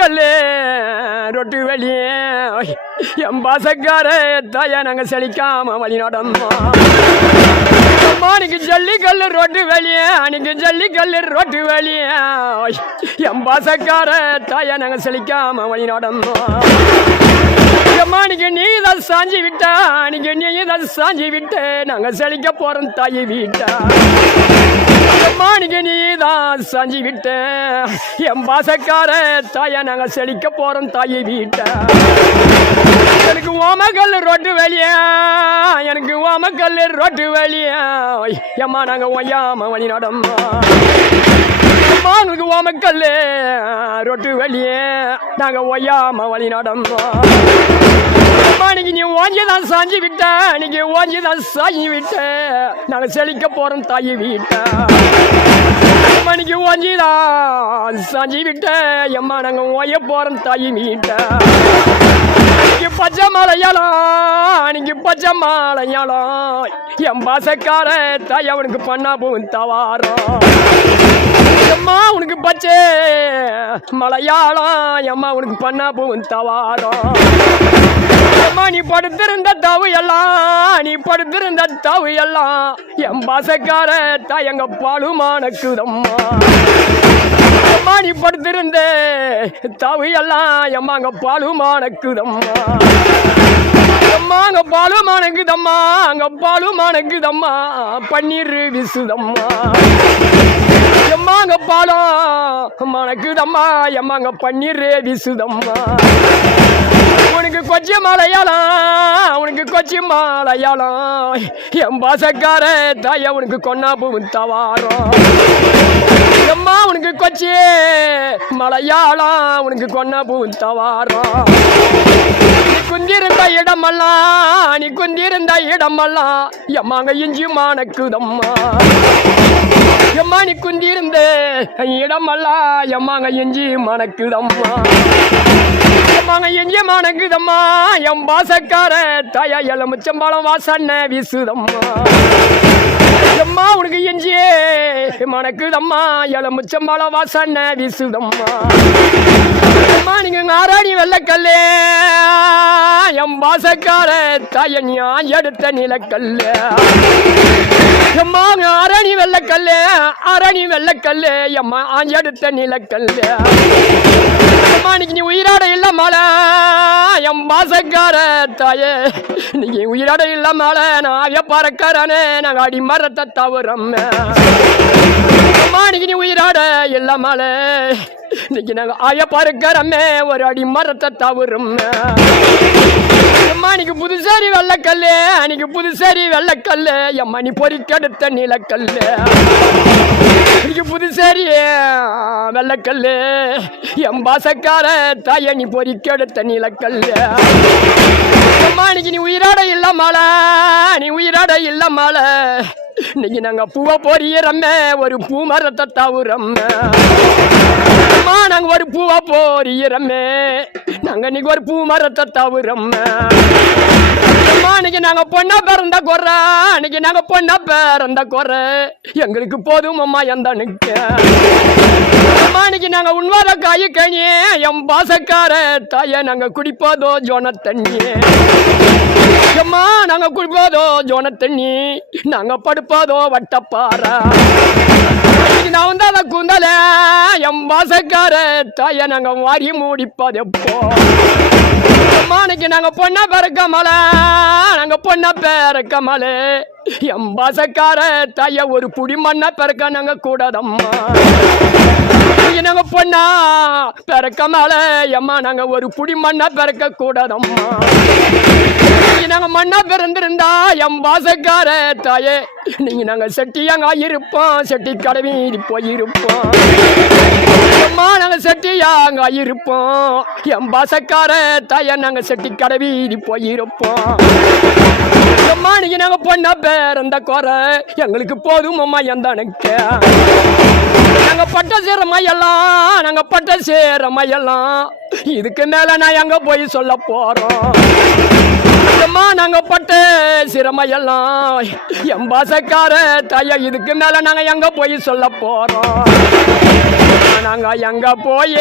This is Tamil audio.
கல்லு ரொட்டு வெளியே என் பாசக்கார தாயா நாங்கள் செழிக்காம வழி நடந்தோம். அன்னைக்கு ஜல்லிக்கல்லு ரொட்டு வெளியே அன்னைக்கு ஜல்லிக்கல்லு ரொட்டு வெளியே என் பாசக்கார தாயா நாங்கள் செழிக்காம வழி நடந்தோம். அன்னைக்கு நீ தான் சாஞ்சி விட்டா அன்னைக்கு நீ தான் சாஞ்சி விட்டு நாங்கள் செழிக்க போறோம் தாயி வீட்டா. அன்னைக்கு நீ தான் சாஞ்சி விட்டு என் பாசக்கார தாயா நாங்கள் செழிக்க போறோம் தாயி வீட்டா. எனக்கு ஓமக்கல் ரொட்டு வெளியா எனக்கு ஓமக்கல் ரொட்டு வெளியா எம்மா நாங்கள் ஒய்யாம வழி நடந்தோம். உங்களுக்கு ஓமக்கல் ரொட்டு வெளியே நாங்கள் ஒய்யாம வழி நடந்தோம். அன்னைக்கு நீ ஓஞ்சிதான் சாஞ்சி விட்ட அன்னைக்கு ஓஞ்சிதான் சாஞ்சி விட்ட நாங்கள் செழிக்க போறோம் தாயி வீட்டா. அன்னைக்கு ஓஞ்சிதான் சாஞ்சி விட்ட எம்மா நாங்கள் ஓய போறோம் தாயி வீட்டா. பச்சை மாலையாளம் அன்னைக்கு பச்சை மாலையாளம் என் பாசக்கார தாய் அவனுக்கு பண்ணா போகும் தவாரம். எம்மா உனக்கு பச்சை மலையாளம் எம்மா உனக்கு பண்ணா போகும் தவாரம். அம்மா நீ படுத்திருந்த தவு எல்லாம் நீ படுத்திருந்த தவு எல்லாம் என் பாசக்கார தாய் எங்க பாலுமானக்குதம்மா. அம்மா நீ படுத்திருந்த தவு எல்லாம் எம்மா அங்க பாலுமானக்குதம்மா. அம்மா அங்க பாலுமானக்குதம்மா அங்க பாலுமானக்குதம்மா பன்னீர் விசுதம்மா. எம்மா அங்க பாலம் மணக்குதம்மா எம்மா அங்க பன்னீர் விசுதம்மா. உனக்கு கொச்சி மலையாளம் உனக்கு கொச்சி மலையாளம் என் பாசக்கார தாய உனக்கு கொன்னா பூவும் தவாரம். எம்மா உனக்கு கொச்சி மலையாளம் உனக்கு கொன்னா பூவும் தவாரம். நீ குந்திருந்த இடமெல்லாம் நீ குந்திருந்த இடமெல்லாம் எம்மாங்க இஞ்சி மானக்குதம்மா. எம்மா நீ குந்திருந்த இடமெல்லாம் எம்மாங்க இஞ்சி மணக்குதம்மா. எம்மாங்க இஞ்சி மணக்குதம்மா என் பாசக்கார தாயா எலுமிச்சம்பழம் வாசனை வீசுதம்மா. எம்மா உனக்கு எஞ்சியே மணக்குதம்மா எலுமிச்சம்பழம் வாசனை வீசுதம்மா. அம்மா நீங்க ஆராணி வெள்ளக்கல்லு என் பாசக்கார தாய நீ எடுத்த நிலக்கல்லு. எம்மா அரணி வெள்ளக்கல்லு அரணி வெள்ளக்கல்லு எம்மா எடுத்த நிலக்கல்லு. அம்மா இன்னைக்கு நீ உயிராட இல்ல மலை என் பாசக்கார தாயே இன்னைக்கு உயிராட இல்ல மலை நான் பறக்கறானே நாங்கள் அடி மரத்தை தவறம். அம்மா இன்னைக்கு நீ உயிராட இல்ல மலை இன்னைக்கு நாங்கள் ஆய பறக்கிறோமே ஒரு அடி மரத்தை தவறும். அம்மா இன்னைக்கு புதுசேரி வெள்ளக்கல்லு அன்னைக்கு புதுசேரி வெள்ளக்கல்லு எம்மா நீ பொறிக்கெடுத்த நிலக்கல்லு. இன்னைக்கு புதுசேரி வெள்ளக்கல்லு என் பாசக்கார தாய நீ பொறிக்கெடுத்த நிலக்கல்லு. அம்மா இன்னைக்கு நீ உயிராட இல்ல மலை நீ உயிராட இல்ல மலை இன்னைக்கு நாங்க பூவை பொறியறமே ஒரு பூ மரத்தை தவறம். அம்மா நாங்க ஒரு பூவா பொறியறமே நாங்க இன்னைக்கு ஒரு பூ மரத்தை தவறம். அம்மா இன்னைக்கு நாங்க பொண்ணா பிறந்த குறை அன்னைக்கு நாங்க பொண்ணா பிறந்த குறை எங்களுக்கு போதும் அம்மா எந்தனுக்கு. அம்மா இன்னைக்கு நாங்க உண்மையான காய் கனி என் பாசக்கார தாய நாங்க குடிப்பதோ ஜோன தண்ணி. அம்மா நாங்க குடிப்பதோ ஜோன தண்ணி நாங்க படுப்பதோ வட்டப்பாரா. நான் வந்து அதை குந்தல என் பாசக்கார தாய நாங்க வாரி மூடிப்பது எப்போ. அம்மா இன்னைக்கு நாங்க பொண்ணா பிறக்க மலை நாங்க பொண்ணா பிறக்க மலை என் பாசக்கார தாய ஒரு புடி மண்ணா பிறக்க நாங்க கூடாதம்மா. நாங்க பொண்ணா பிறக்க மலை எம்மா நாங்க ஒரு புடி மண்ணா பிறக்க கூடாதம்மா. நாங்க மண்ணா பிறந்திருந்தா என் பாசக்கார தாயே நீங்க நாங்க செட்டியாங்க இருப்போம் செட்டி கடவி போயிருப்போம். அம்மா நாங்க செட்டியாங்க இருப்போம் என் பாசக்கார தாய நாங்க செட்டி கடவி போயிருப்போம். அம்மா நீங்க நாங்க பொண்ணா பிறந்த குறை எங்களுக்கு போதும் அம்மா எந்தனுக்கு. நாங்க பட்ட சேரமையெல்லாம் நாங்க பட்ட சேரமையெல்லாம் இதுக்கு மேல நான் எங்க போய் சொல்ல போறோம். அம்மா நாங்க பட்ட சிரமையெல்லாம் என் பாசக்கார தாய இதுக்கு மேல நாங்க எங்க போய் சொல்ல போறோம். நாங்க எங்க போய்